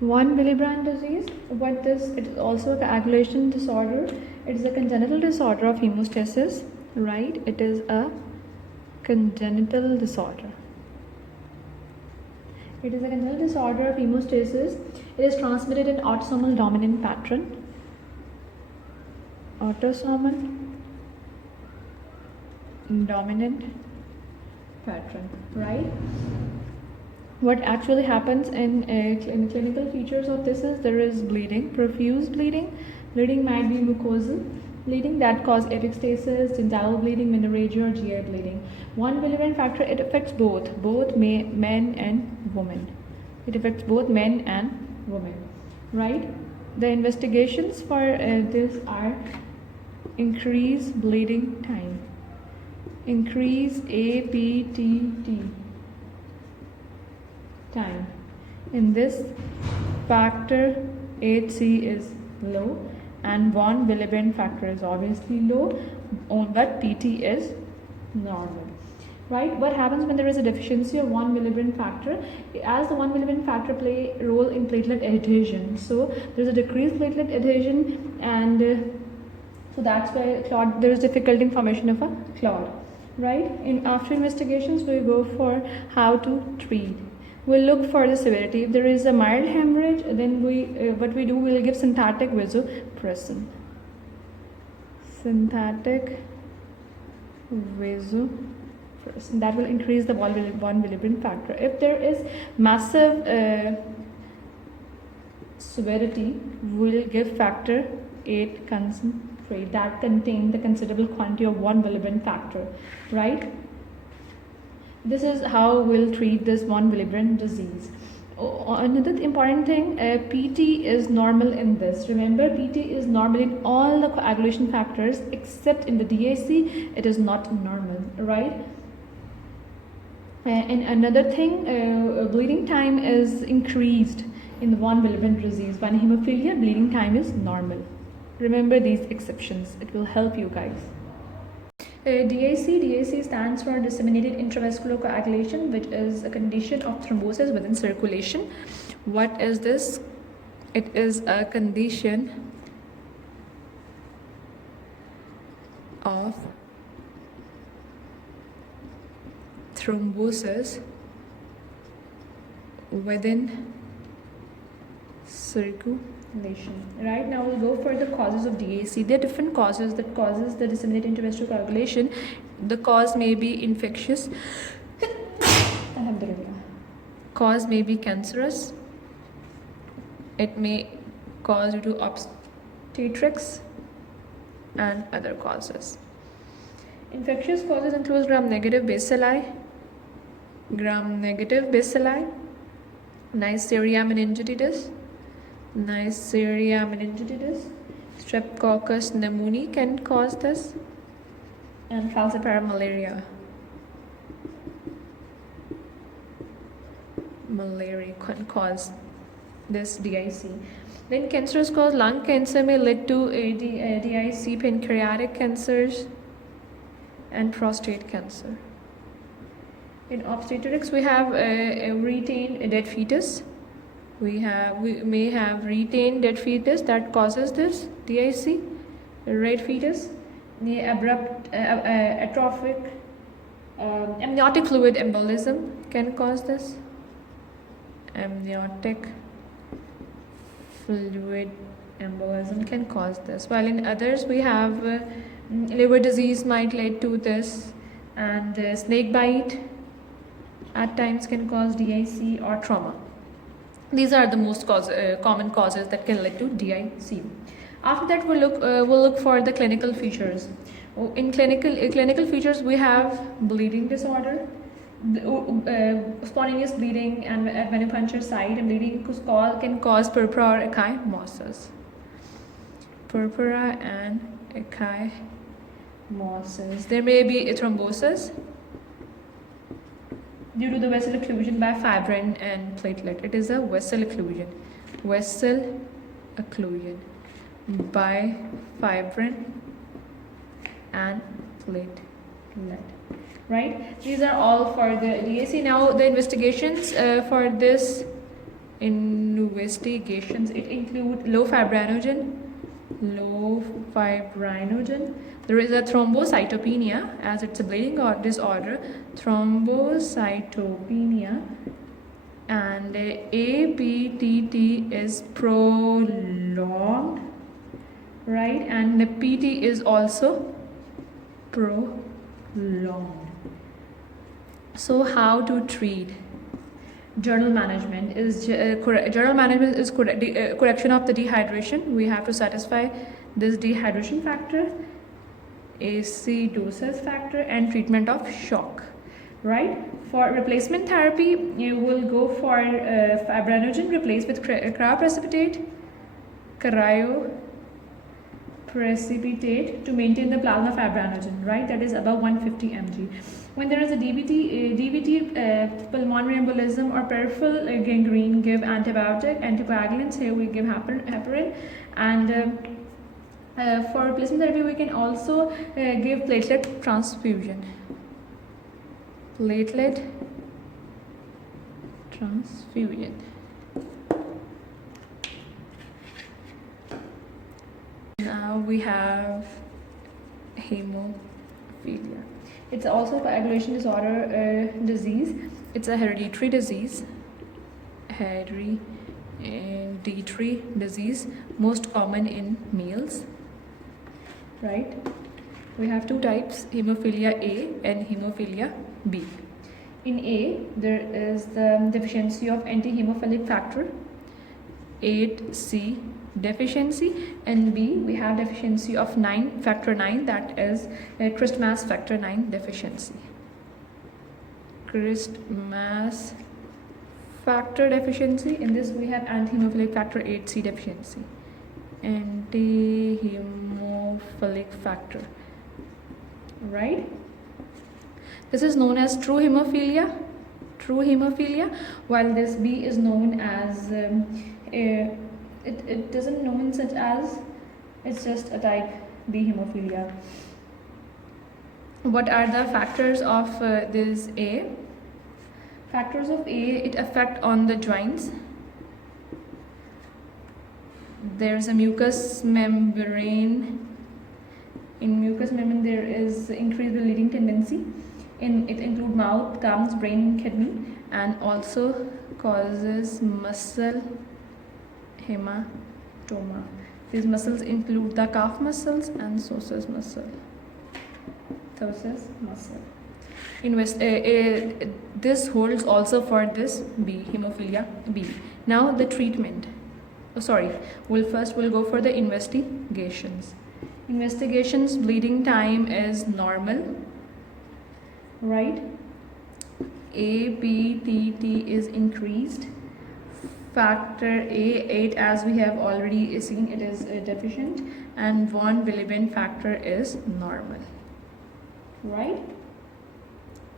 Von Willebrand disease, what this, it is also a coagulation disorder. It is a congenital disorder of hemostasis, right? It is a congenital disorder. It is a congenital disorder of hemostasis. It is transmitted in autosomal dominant pattern. Autosomal dominant pattern, right? What actually happens in clinical features of this is there is bleeding, profuse bleeding. Bleeding might be mucosal bleeding that cause epistasis, gingival bleeding, menorrhagia, or GI bleeding. Von Willebrand factor, it affects both men and women. It affects both men and women, right? The investigations for this are increase bleeding time, increase APTT time. In this, factor 8C is low and von Willebrand factor is obviously low, but PT is normal, right? What happens when there is a deficiency of von Willebrand factor? As the von Willebrand factor play a role in platelet adhesion, so there is a decreased platelet adhesion, and so that's why there is difficulty in formation of a clot, right? After investigations, we go for how to treat. We'll look for the severity. If there is a mild hemorrhage, then we'll give synthetic vasopressin. Synthetic vasopressin, that will increase the von Willebrand factor. If there is massive severity, we'll give factor 8 concentrate that contain the considerable quantity of von Willebrand factor, right? This is how we'll treat this von Willebrand disease. Another important thing, PT is normal in this. Remember, PT is normal in all the coagulation factors except in the DIC, it is not normal, right? And another thing, bleeding time is increased in the von Willebrand disease. When haemophilia, bleeding time is normal. Remember these exceptions, it will help you guys. DIC stands for disseminated intravascular coagulation, which is a condition of thrombosis within circulation. What is this? It is a condition of thrombosis within circulation. Right now we'll go for the causes of DIC. There are different causes that causes the disseminated intravascular coagulation. The cause may be infectious. Cause may be cancerous. It may cause due to obstetrics and other causes. Infectious causes include gram-negative bacilli, Neisseria meningitidis, Streptococcus pneumoniae can cause this, and falciparum malaria can cause this DIC. Then cancerous cause, lung cancer may lead to DIC, pancreatic cancers, and prostate cancer. In obstetrics, we have a retained dead fetus. We may have retained dead fetus that causes this DIC. Red fetus, the abrupt atrophic amniotic fluid embolism can cause this. Amniotic fluid embolism can cause this. While in others, we have liver disease might lead to this, and snake bite at times can cause DIC or trauma. These are the most common causes that can lead to DIC. After that, we'll look for the clinical features. In clinical featers, we have bleeding disorder, spontaneous bleeding, and at venipuncture site, and bleeding can cause purpura or ecchymosis. Purpura and ecchymosis. There may be a thrombosis due to the vessel occlusion by fibrin and platelet. It is a vessel occlusion by fibrin and platelet, right? These are all for the DIC. Now the investigations for this investigations, it include low fibrinogen. There is a thrombocytopenia, as it's a bleeding disorder, thrombocytopenia, and APTT is prolonged, right? And the PT is also prolonged. So how to treat? Journal management is correction of the dehydration. We have to satisfy this dehydration factor, acidosis factor, and treatment of shock, right? For replacement therapy, you will go for fibrinogen replaced with cryoprecipitate to maintain the plasma fibrinogen, right? That is above 150 mg. When there is a DVT, pulmonary embolism or peripheral gangrene, give anticoagulants. Here we give heparin. And for replacement therapy, we can also give platelet transfusion. Now we have haemophilia. It's also a coagulation disorder disease. It's a hereditary disease. Most common in males, right? We have two types, hemophilia A and hemophilia B. In A, there is the deficiency of anti-hemophilic factor 8C deficiency, and B, we have deficiency of factor 9, that is Christmas factor 9 deficiency. Christmas factor deficiency. In this, we have anti-hemophilic factor 8C deficiency. Anti-hemophilic factor, right? This is known as true hemophilia, while this B is known as it doesn't known such as, it's just a type B hemophilia. What are the factors of this A? Factors of A, it affect on the joints. There's a mucous membrane. In mucous membrane, there is increased bleeding tendency. It includes mouth, gums, brain, kidney, and also causes muscle hematoma. These muscles include the calf muscles and psoas muscle. This holds also for this B, hemophilia B. Now the treatment. We'll go for the investigations. Bleeding time is normal, right? APTT is increased. Factor A8, as we have already seen, it is deficient, and von Willebrand factor is normal, right?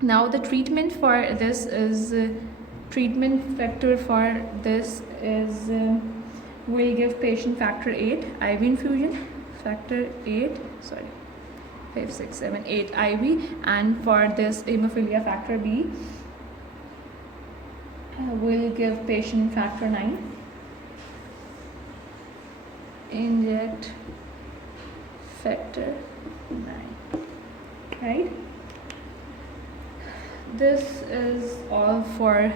Now the treatment for this is we'll give patient factor 8 IV infusion, factor 8 5, 6, 7, 8 IV, and for this hemophilia factor B, we'll give patient factor 9, inject factor 9, right? This is all for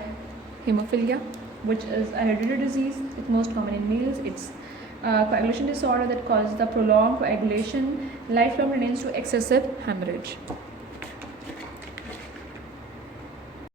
hemophilia, which is a hereditary disease. It's most common in males. It's coagulation disorder that causes the prolonged coagulation, lifelong tendency to excessive hemorrhage.